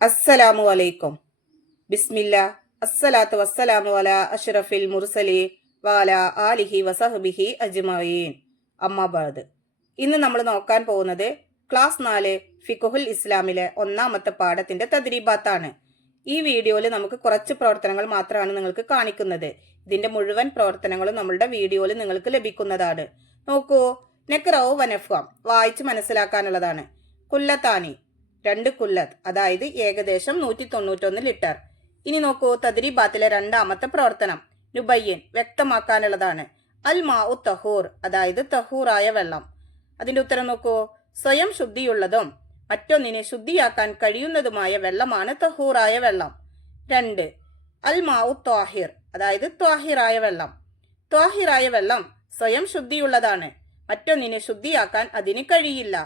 അസ്സലാമു അലൈക്കും. ബിസ്മില്ലാ അസ്സലാത്തു വസ്സലാമു അലാ അഷ്റഫിൽ മുർസലീൻ വഅലാ ആലിഹി വസഹ്ബിഹി അജ്മഈൻ. അമ്മാ ബഅദ്. ഇന്ന് നമ്മൾ നോക്കാൻ പോകുന്നത് ക്ലാസ് 4 ഫിഖ്ഹുൽ ഇസ്ലാമിലെ ഒന്നാമത്തെ പാഠത്തിന്റെ തദ്രീബാത്താണ്. ഈ വീഡിയോയിൽ നമുക്ക് കുറച്ച് പ്രവർത്തനങ്ങൾ മാത്രമാണ് നിങ്ങൾക്ക് കാണിക്കുന്നത്. ഇതിന്റെ മുഴുവൻ പ്രവർത്തനങ്ങളും നമ്മളുടെ വീഡിയോയിൽ നിങ്ങൾക്ക് ലഭിക്കുന്നതാണ്. നോക്കൂ, നെക്റഉ വനഫ്ഹം വായിച്ച് മനസ്സിലാക്കാനുള്ളതാണ്. കുല്ലത്താനി 2 കുല്ലത്ത്, അതായത് ഏകദേശം 191 ലിറ്റർ. ഇനി നോക്കൂ, തദ്രീബാത്തിലെ രണ്ടാമത്തെ പ്രവർത്തനം നുബയ്യൻ വ്യക്തമാക്കാനുള്ളതാണ്. അൽ മാഉ തഹൂർ, അതായത് തഹൂറായ വെള്ളം. അതിന്റെ ഉത്തരം നോക്കൂ, സ്വയം ശുദ്ധിയുള്ളതും മറ്റൊന്നിനെ ശുദ്ധിയാക്കാൻ കഴിയുന്നതുമായ വെള്ളമാണ് തഹൂറായ വെള്ളം. 2 അൽ മാഉ ത്വാഹിർ, അതായത് ത്വാഹിറായ വെള്ളം. ത്വാഹിറായ വെള്ളം സ്വയം ശുദ്ധിയുള്ളതാണ്, മറ്റൊന്നിനെ ശുദ്ധിയാക്കാൻ അതിന് കഴിയില്ല.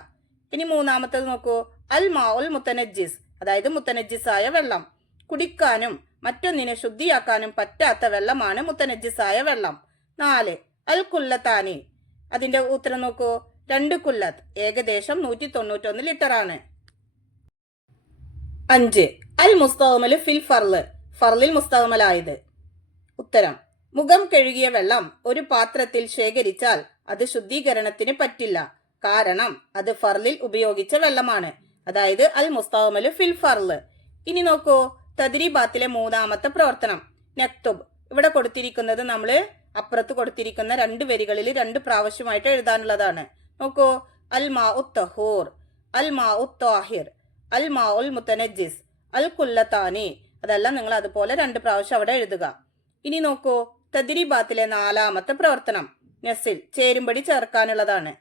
ഇനി മൂന്നാമത്തേത് നോക്കൂ, അൽ മാഉൽ മുത്തനജ്ജിസ്, അതായത് മുത്തനജ്ജിസായ വെള്ളം. കുടിക്കാനും മറ്റൊന്നിനെ ശുദ്ധിയാക്കാനും പറ്റാത്ത വെള്ളമാണ് മുത്തനജ്ജിസായ വെള്ളം. 4 അൽ കുല്ലത്താനി, അതിന്റെ ഉത്തരം നോക്കൂ, 2 കുല്ലത്ത്, ഏകദേശം 191 ലിറ്റർ ആണ്. 5 അൽ മുസ്തഅമലു ഫിൽ ഫർള്, ഫർളിൽ മുസ്തഅമലായത്. ഉത്തരം, മുഖം കഴുകിയ വെള്ളം ഒരു പാത്രത്തിൽ ശേഖരിച്ചാൽ അത് ശുദ്ധീകരണത്തിന് പറ്റില്ല, കാരണം അത് ഫർളിൽ ഉപയോഗിച്ച വെള്ളമാണ്, അതായത് അൽ മുസ്തഅമലു ഫിൽ ഫർള്. ഇനി നോക്കൂ, തദ്രീബാത്തിലെ മൂന്നാമത്തെ പ്രവർത്തനം നക്തുബ്. ഇവിടെ കൊടുത്തിരിക്കുന്നത് നമ്മൾ അപ്പുറത്ത് കൊടുത്തിരിക്കുന്ന 2 വരികളിൽ 2 പ്രാവശ്യമായിട്ട് എഴുതാനുള്ളതാണ്. നോക്കൂ, അൽ മാഉ തഹൂർ, അൽ മാഉ ത്വാഹിർ, അൽ മാഉൽ മുത്തനജ്ജിസ്, അൽ കുല്ലത്താനി. അതെല്ലാം നിങ്ങൾ അതുപോലെ 2 പ്രാവശ്യം അവിടെ എഴുതുക. ഇനി നോക്കൂ, തദ്രീബാത്തിലെ നാലാമത്തെ പ്രവർത്തനം നസിൽ ചേരുംപടി ചേർക്കാനുള്ളതാണ്.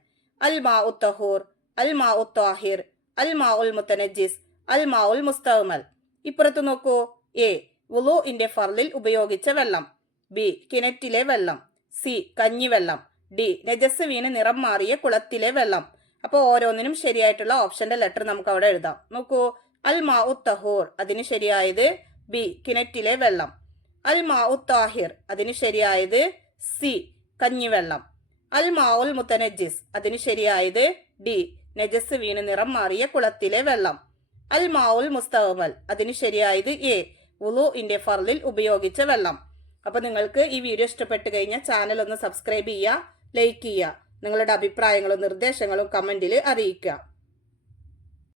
അൽ മാഉ തഹൂർ, അൽ മാഉ ത്വാഹിർ, അൽ മാഉൽ മുത്തനജ്ജിസ്, അൽ മാഉൽ മുസ്തഅമൽ. ഇപ്പുറത്ത് നോക്കൂ, എ വുളൂഇന്റെ ഫർളിൽ ഉപയോഗിച്ച വെള്ളം, ബി കിണറ്റിലെ വെള്ളം, സി കഞ്ഞിവെള്ളം, ഡി നജസ് വീണ് നിറം മാറിയ കുളത്തിലെ വെള്ളം. അപ്പോൾ ഓരോന്നിനും ശരിയായിട്ടുള്ള ഓപ്ഷന്റെ ലെറ്റർ നമുക്ക് അവിടെ എഴുതാം. നോക്കൂ, അൽ മാഉ തഹൂർ, അതിന് ശരിയായത് ബി കിണറ്റിലെ വെള്ളം. അൽ മാഉ ത്വാഹിർ, അതിന് ശരിയായത് സി കഞ്ഞിവെള്ളം. അൽ മാഉൽ മുത്തനജ്ജിസ്, അതിന് ശരിയായത് ഡി നജസ് വീണ് നിറം മാറിയ കുളത്തിലെ വെള്ളം. അൽ മാഉൽ മുസ്തഅമൽ, അതിന് ശരിയായത് എ വുളൂഇന്റെ ഫർളിൽ ഉപയോഗിച്ച വെള്ളം. അപ്പൊ നിങ്ങൾക്ക് ഈ വീഡിയോ ഇഷ്ടപ്പെട്ട് കഴിഞ്ഞാൽ ചാനൽ ഒന്ന് സബ്സ്ക്രൈബ് ചെയ്യുക, ലൈക്ക് ചെയ്യുക, നിങ്ങളുടെ അഭിപ്രായങ്ങളും നിർദ്ദേശങ്ങളും കമന്റിൽ അറിയിക്കുക.